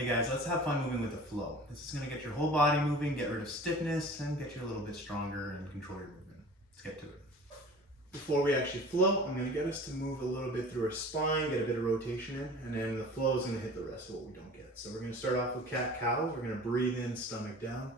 Hey guys, let's have fun moving with the flow. This is going to get your whole body moving, get rid of stiffness, and get you a little bit stronger and control your movement. Let's get to it. Before we actually flow, I'm going to get us to move a little bit through our spine, get a bit of rotation in, and then the flow is going to hit the rest of what we don't get. So we're going to start off with cat-cow. We're going to breathe in, stomach down.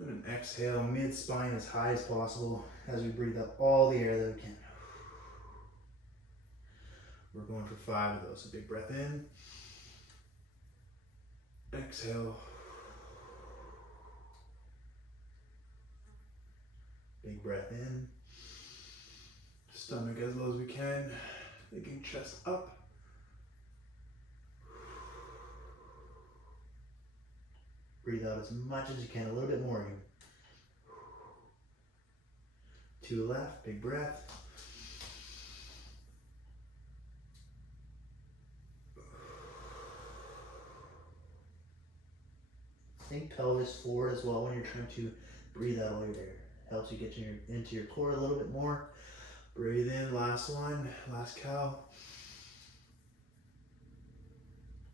And then exhale, mid-spine as high as possible as we breathe up all the air that we can. We're going for 5 of those. So big breath in. Exhale. Big breath in. Stomach as low as we can. Thinking chest up. Breathe out as much as you can, a little bit more even. To the left, big breath. Think pelvis forward as well when you're trying to breathe out all your air. Helps you get into your core a little bit more. Breathe in, last one, last cow.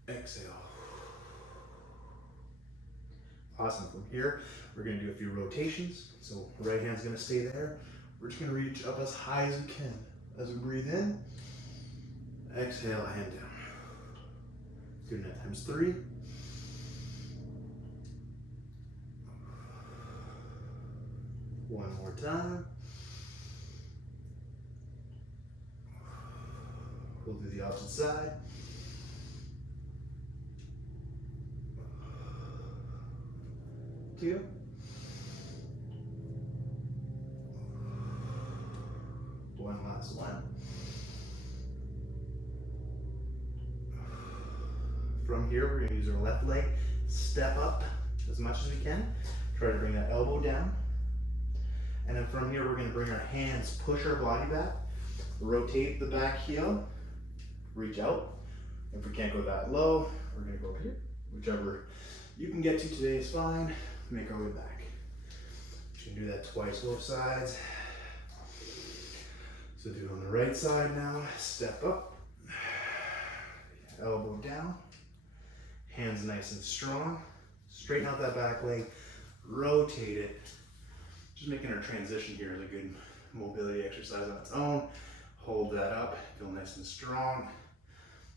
Exhale. Awesome. From here, we're going to do a few rotations. So right hand's going to stay there. We're just going to reach up as high as we can. As we breathe in, exhale, hand down. Doing that times 3. One more time. We'll do the opposite side. Two. One last one. From here, we're going to use our left leg. Step up as much as we can. Try to bring that elbow down. And then from here, we're going to bring our hands, push our body back, rotate the back heel, reach out. If we can't go that low, we're going to go up here. Whichever you can get to today is fine. Make our way back. You can do that twice, both sides. So do it on the right side now. Step up, elbow down, hands nice and strong. Straighten out that back leg, rotate it. Just making our transition here is a good mobility exercise on its own. Hold that up, feel nice and strong.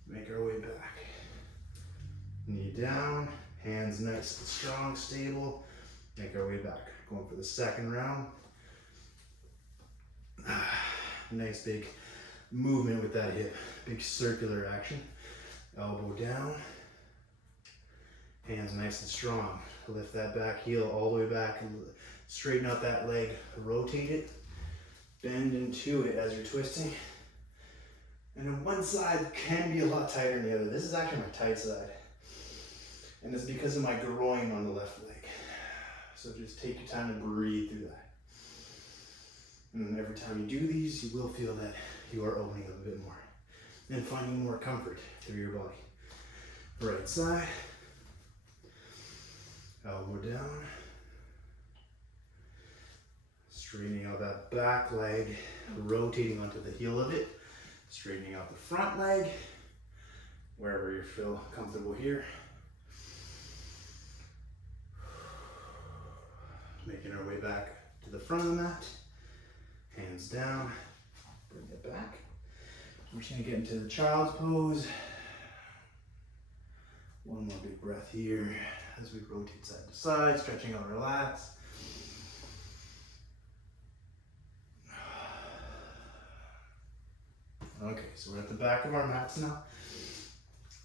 Make our way back. Knee down, hands nice and strong, stable. Make our way back. Going for the second round. Nice big movement with that hip. Big circular action. Elbow down. Hands nice and strong. Lift that back heel all the way back. Straighten out that leg, rotate it, bend into it as you're twisting. And then one side can be a lot tighter than the other. This is actually my tight side. And it's because of my groin on the left leg. So just take your time to breathe through that. And every time you do these, you will feel that you are opening up a bit more and finding more comfort through your body. Right side, elbow down. Straightening out that back leg, rotating onto the heel of it, straightening out the front leg, wherever you feel comfortable here. Making our way back to the front of the mat, hands down, bring it back. We're just gonna get into the child's pose. One more big breath here as we rotate side to side, stretching out our lats. Okay, so we're at the back of our mats now.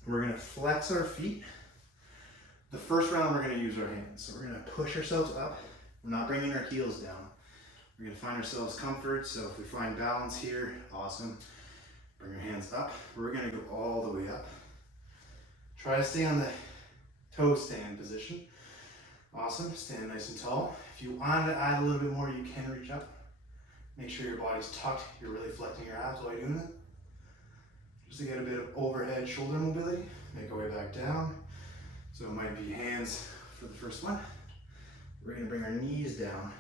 We're gonna flex our feet. The first round, we're gonna use our hands. So we're gonna push ourselves up. We're not bringing our heels down. We're gonna find ourselves comfort. So if we find balance here, awesome. Bring your hands up. We're gonna go all the way up. Try to stay on the toe stand position. Awesome, stand nice and tall. If you want to add a little bit more, you can reach up. Make sure your body's tucked. You're really flexing your abs while you're doing it. Just to get a bit of overhead shoulder mobility. Make our way back down. So it might be hands for the first one. We're gonna bring our knees down.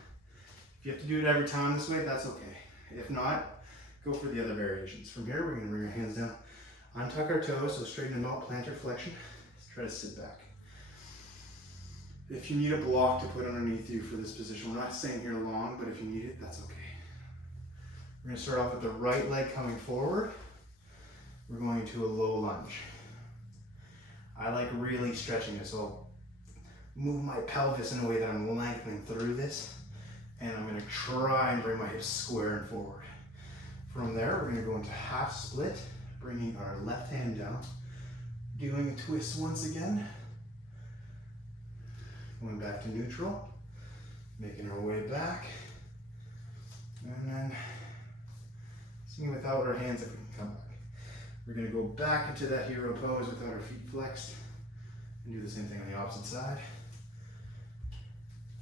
If you have to do it every time this way, that's okay. If not, go for the other variations. From here, we're gonna bring our hands down Untuck our toes, so straighten them out, plantar flexion. Let's try to sit back. If you need a block to put underneath you for this position, we're not staying here long, but if you need it, that's okay. We're going to start off with the right leg coming forward. We're going to a low lunge. I like really stretching this, so I'll move my pelvis in a way that I'm lengthening through this, and I'm going to try and bring my hips square and forward. From there, we're going to go into half split, bringing our left hand down, doing a twist once again, going back to neutral, making our way back, and then seeing without our hands if we can come back. We're going to go back into that hero pose without our feet flexed, and do the same thing on the opposite side.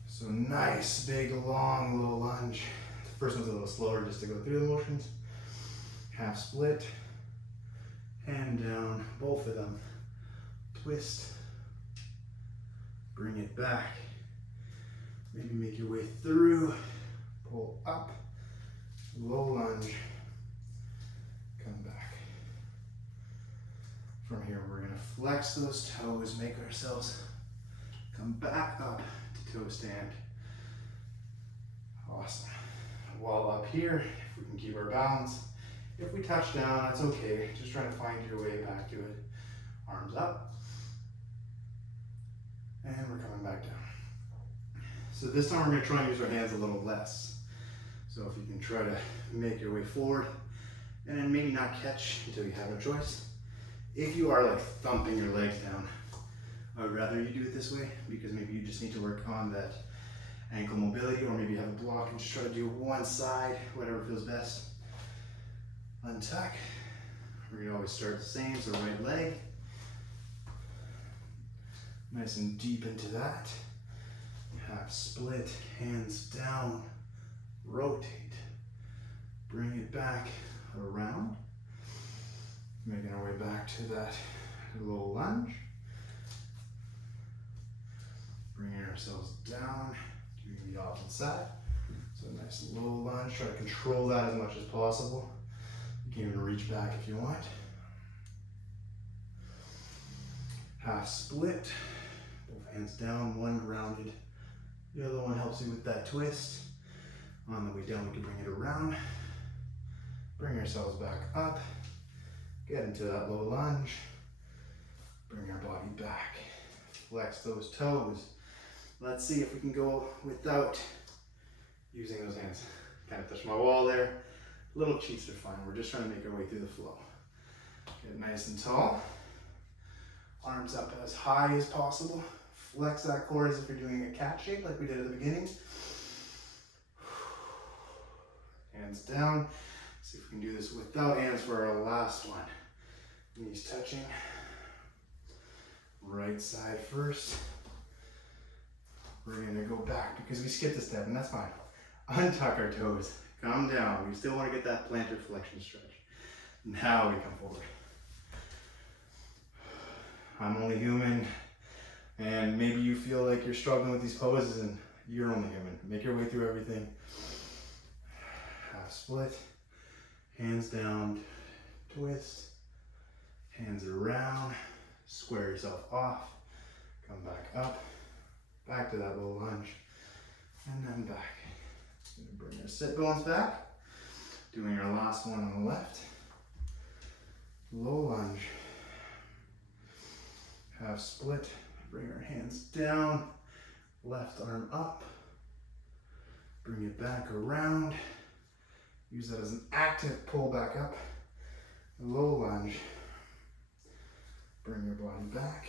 So nice, big, long, low lunge. The first one's a little slower just to go through the motions. Half split, hand down, both of them. Twist, bring it back. Maybe make your way through, pull up, low lunge, come back. From here, we're gonna flex those toes, make ourselves come back up to toe stand. Awesome. While up here, if we can keep our balance, if we touch down, that's okay. Just trying to find your way back to it. Arms up. And we're coming back down. So this time we're going to try and use our hands a little less. So if you can try to make your way forward and then maybe not catch until you have a choice. If you are like thumping your legs down, I would rather you do it this way because maybe you just need to work on that ankle mobility, or maybe you have a block and just try to do one side, whatever feels best. Untuck. We're going to always start the same, so right leg. Nice and deep into that. Half split, hands down, rotate. Bring it back around. Making our way back to that low lunge. Bringing ourselves down, doing the opposite side. So nice low lunge, try to control that as much as possible. You can even reach back if you want. Half split, both hands down, one grounded. The other one helps you with that twist. On the way down, we can bring it around. Bring ourselves back up. Get into that low lunge. Bring our body back. Flex those toes. Let's see if we can go without using those hands. Kind of touch my wall there. Little cheats are fine. We're just trying to make our way through the flow. Get nice and tall. Arms up as high as possible. Flex that core as if you're doing a cat shape like we did at the beginning. Hands down. See if we can do this without hands for our last one. Knees touching. Right side first. We're going to go back because we skipped a step, and that's fine. Untuck our toes. Come down. We still want to get that plantar flexion stretch. Now we come forward. I'm only human, and maybe you feel like you're struggling with these poses, and you're only human. Make your way through everything. Half split. Hands down. Twist. Hands around. Square yourself off. Come back up. Back to that low lunge. And then back. Bring our sit bones back. Doing our last one on the left. Low lunge. Half split. Bring our hands down. Left arm up. Bring it back around. Use that as an active pull back up. Low lunge. Bring your body back.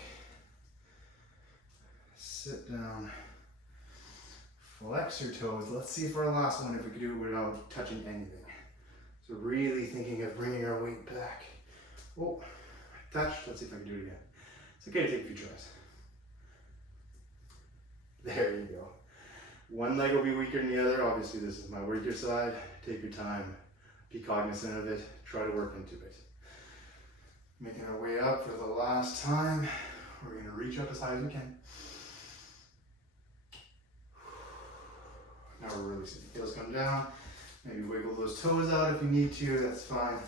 Sit down. Flex your toes. Let's see for our last one if we can do it without touching anything. So really thinking of bringing our weight back. Oh, touch. Let's see if I can do it again. It's okay to take a few tries. There you go. One leg will be weaker than the other. Obviously this is my weaker side. Take your time. Be cognizant of it. Try to work into it. Making our way up for the last time. We're going to reach up as high as we can. Now we're releasing. Heels come down. Maybe wiggle those toes out if you need to. That's fine.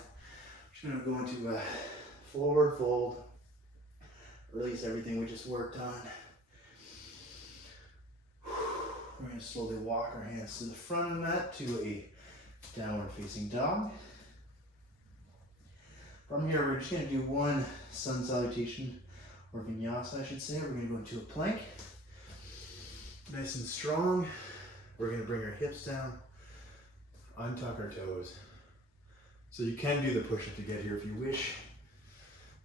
Just going to go into a forward fold. Release everything we just worked on. We're going to slowly walk our hands to the front of the mat to a downward facing dog. From here, we're just going to do one sun salutation, or vinyasa I should say. We're going to go into a plank. Nice and strong. We're going to bring our hips down, untuck our toes. So you can do the push-up to get here if you wish,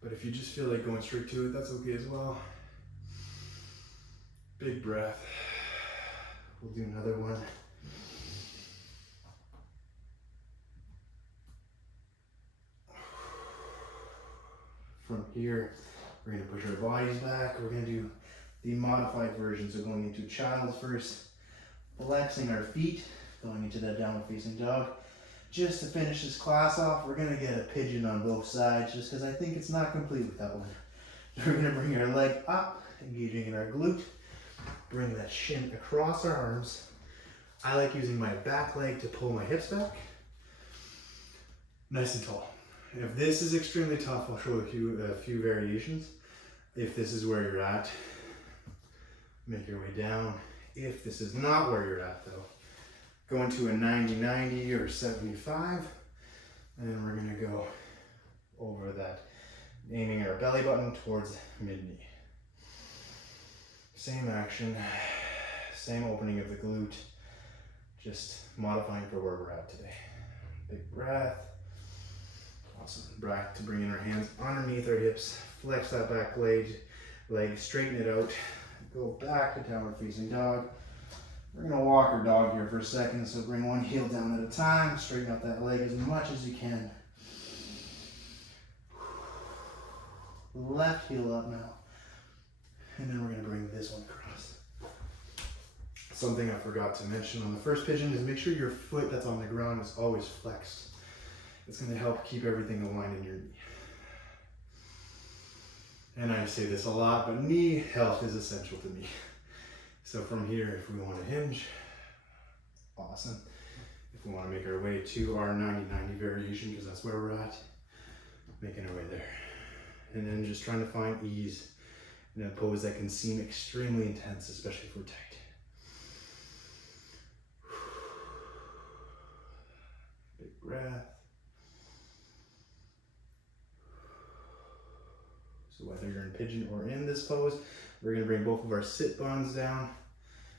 but if you just feel like going straight to it, that's okay as well. Big breath. We'll do another one. From here, we're going to push our bodies back. We're going to do the modified version, so going into child's first, flexing our feet, going into that downward facing dog. Just to finish this class off, we're going to get a pigeon on both sides, just because I think it's not complete with that one. We're going to bring our leg up, engaging in our glute. Bring that shin across our arms. I like using my back leg to pull my hips back. Nice and tall. If this is extremely tough, I'll show you a few variations. If this is where you're at, make your way down. If this is not where you're at though, go into a 90-90 or 75, and then we're gonna go over that, aiming our belly button towards mid-knee. Same action, same opening of the glute, just modifying for where we're at today. Big breath. Awesome. Back to bringing our hands underneath our hips, flex that back leg, straighten it out, go back to downward facing dog. We're going to walk our dog here for a second, so bring one heel down at a time, straighten out that leg as much as you can. Left heel up now. And then we're going to bring this one across. Something I forgot to mention on the first pigeon is make sure your foot that's on the ground is always flexed. It's going to help keep everything aligned in your knee. And I say this a lot, but knee health is essential to me. So from here, if we want to hinge, awesome. If we want to make our way to our 90-90 variation, because that's where we're at, making our way there. And then just trying to find ease in a pose that can seem extremely intense, especially if we're tight. Big breath. So whether you're in pigeon or in this pose, we're going to bring both of our sit bones down,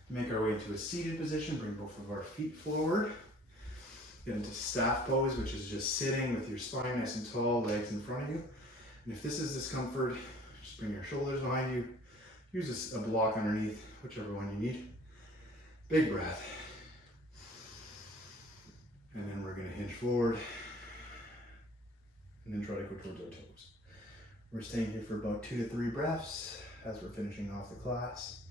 make our way to a seated position, bring both of our feet forward, get into staff pose, which is just sitting with your spine nice and tall, legs in front of you. And if this is discomfort, just bring your shoulders behind you, use a block underneath, whichever one you need. Big breath. And then we're going to hinge forward, and then try to go towards our toes. We're staying here for about 2 to 3 breaths as we're finishing off the class.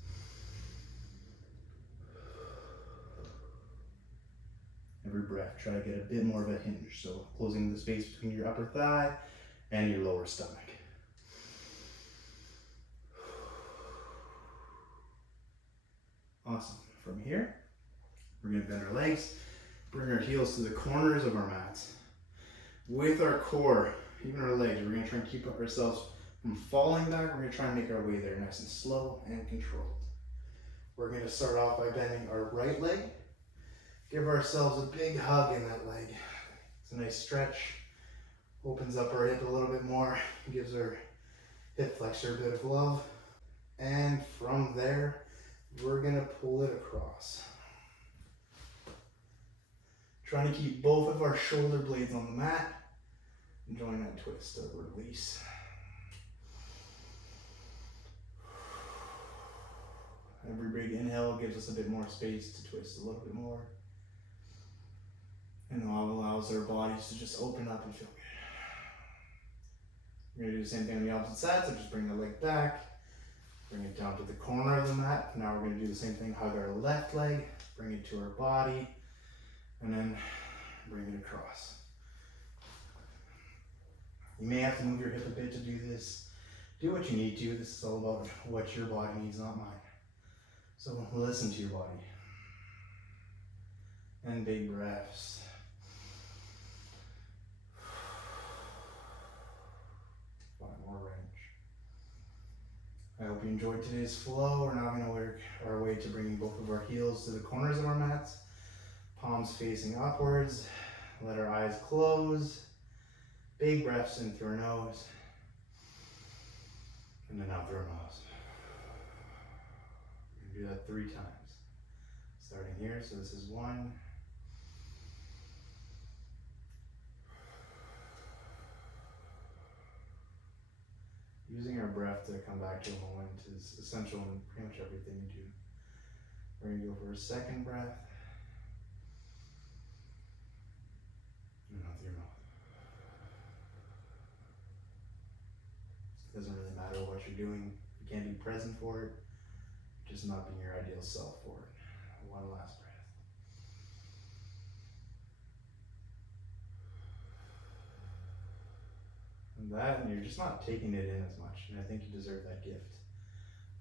Every breath, try to get a bit more of a hinge. So closing the space between your upper thigh and your lower stomach. Awesome. From here, we're going to bend our legs, bring our heels to the corners of our mats. With our core, even our legs, we're going to try and keep ourselves from falling back. We're going to try and make our way there nice and slow and controlled. We're going to start off by bending our right leg. Give ourselves a big hug in that leg. It's a nice stretch. Opens up our hip a little bit more. Gives our hip flexor a bit of love. And from there, we're going to pull it across. Trying to keep both of our shoulder blades on the mat. Enjoying that twist of release. Every big inhale gives us a bit more space to twist a little bit more. And allows our bodies to just open up and feel good. We're going to do the same thing on the opposite side, so just bring the leg back. Bring it down to the corner of the mat. Now we're going to do the same thing, hug our left leg, bring it to our body, and then bring it across. You may have to move your hip a bit to do this. Do what you need to. This is all about what your body needs, not mine. So listen to your body. And big breaths. I hope you enjoyed today's flow. We're now going to work our way to bringing both of our heels to the corners of our mats, palms facing upwards. Let our eyes close. Big breaths in through our nose, and then out through our mouth. We're going to do that 3 times. Starting here, so this is 1. Using our breath to come back to a moment is essential in pretty much everything we do. We're going to go for a second breath. And out through your mouth. It doesn't really matter what you're doing. You can't be present for it. Just not being your ideal self for it. One last breath. And that, and you're just not taking it in as much. And I think you deserve that gift.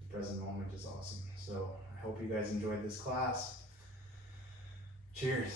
The present moment is awesome. So I hope you guys enjoyed this class. Cheers.